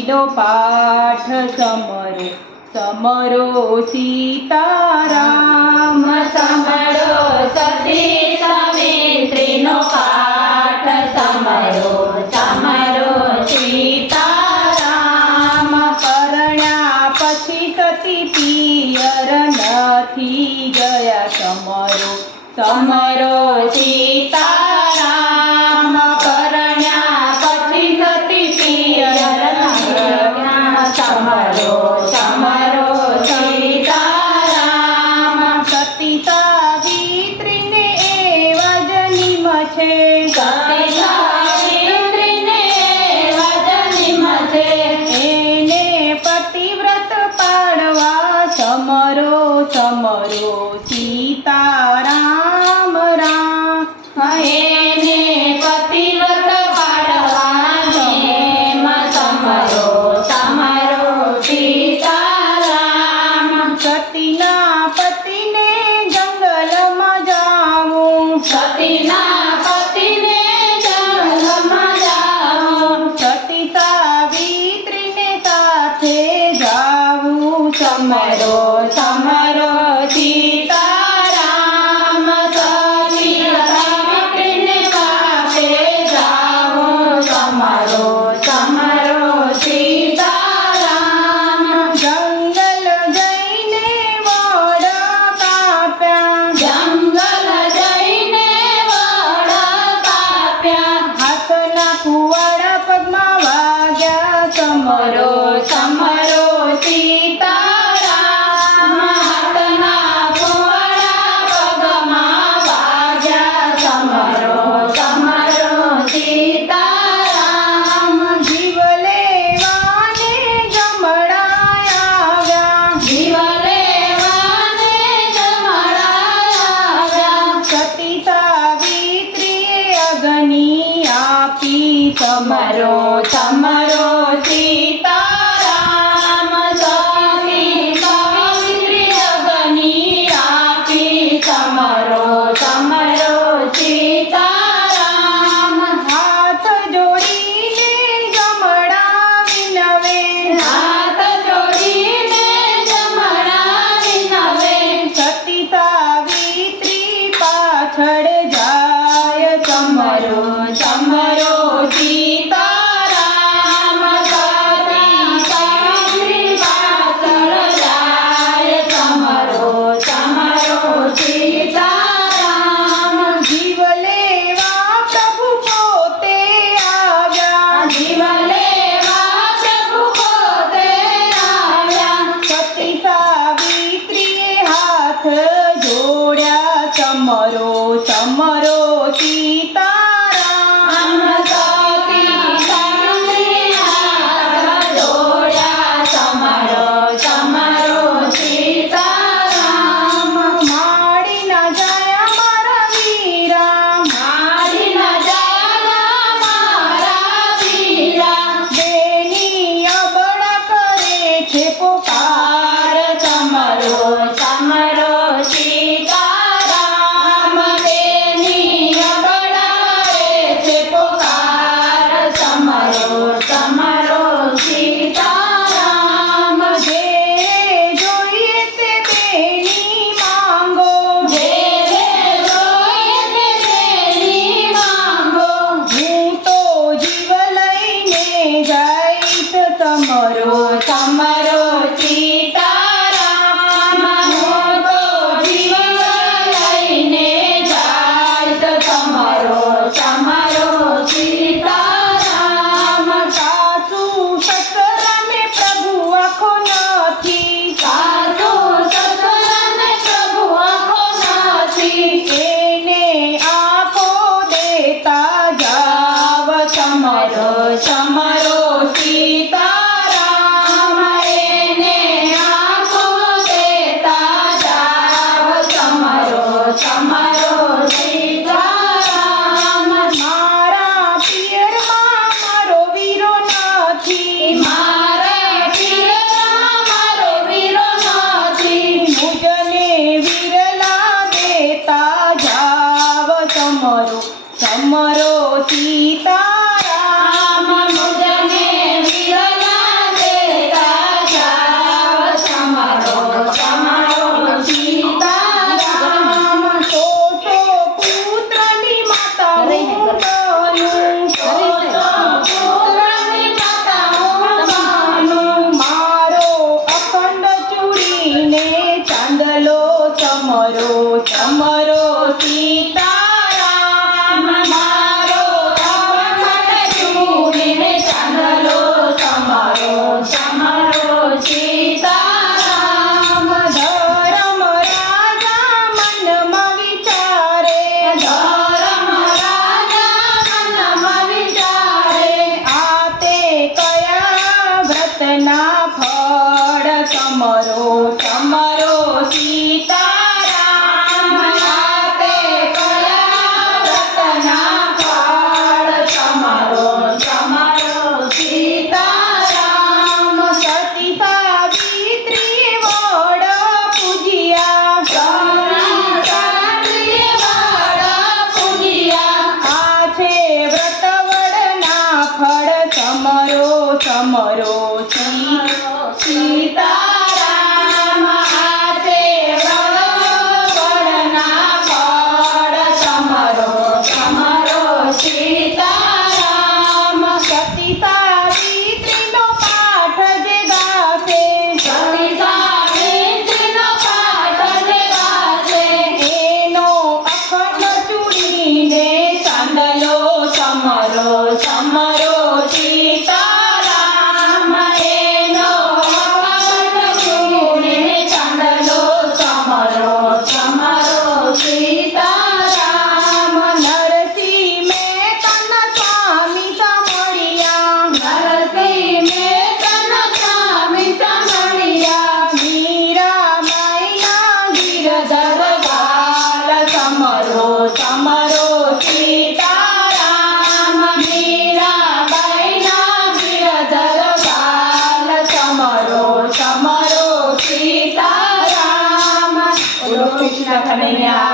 સાવિત્રીનો પાઠ સમરો સમરો સીતારામ સમરો સતી સાવિત્રીનો પાઠ સમરો સમરો સીતારામ પરણ્યા પછી સતી પિયર નથી ગયા સમરો સમરો સીતારામ પરણ્યા પછી સતી પિયર સમરો સમરો સીતારામ સતી સાવિત્રીને એવા જ નિમ છે સતી સાવિત્રીને વજનિમ છે એને પતિવ્રત પાડવા સમરો સમરો સીતારામ રામ એને પતિવ્રત પાડવાને સમરો સમરો સીતારામ સતીના પતિને જંગલમાં જાવું સતીના પતિને જંગલમાં જાઓ સતી સાવિત્રીને સાથે જાવું સમરો સમરો સીતારામ સતી સાવિત્રીને સાથે જાઓ સમરો સમરો સીતારામ જંગલ જઈને વડ કાપ્યા જંગલ જઈને વડ કાપ્યા હાથના કુવાડા પગમાં વાગ્યા સમરો સમરો સમરો સીતારામ હાથના કુવાડા પગમાં વાગ્યા સમરો સમરો સીતારામ જીવ લેવાને જમડાયા જીવ લેવાને જમડાવ્યા સતી સાવિત્રીએ અગ્નિ આપી સમરો સમરો સીતારામ સતી સાવિત્રી અગ્નિ આપી સમરો સમરો સીતારામ હાથ જોડીને જમડાવી નવે હાથ જોડીને જમણાવી નવે સતી સાવિત્રી પાછળ જાય સમરો સમરો સીતારામ સતી સાવિત્રી પાછળ જાય સમરો સમરો સીતારામ જીવ લેવા પ્રભુ પોતે આવ્યા જીવ લેવા પ્રભુ પોતે આવ્યા સતી સાવિત્રીએ હાથ જોડ્યા સમરો સમરો સીતારામ સતી સાવિત્રી હાથ જોડ્યા સમરો સમરો સીતારામ માડી ના જાય મારા વીરા મારી ન જાના મારા વીરા બેની અબડા કરે છે પોકાર સમરો સમરો સીતારામ બેની અબડારે છે પોકાર સમરો સમરો સીતારામ જે જોઈએ તે બેની માંગો જેરે જોઈએ તે બેની માંગો હું તો જીવ લઈને જઈશ સમરો સમરો સીતારામ હું તો જીવ લઈને જાય સમરો સમરો સીતારામ સાસુ સસરાને પ્રભુ આખો નથી સાસુ સસરાને પ્રભુ આખો નથી એને આખો દેતા જાવ સમરો સમરો સીતારામ એને આંખો દેતા જાવ સમરો સમરો સીતારામ મારા પિયરમાં મારો વીરો નથી મારા પિયરમાં મારો વીરો નથી મુજને વિરલા દેતા જાવ સમરો સમરો સીતારામ રામ મુજને વિરલા કન્યા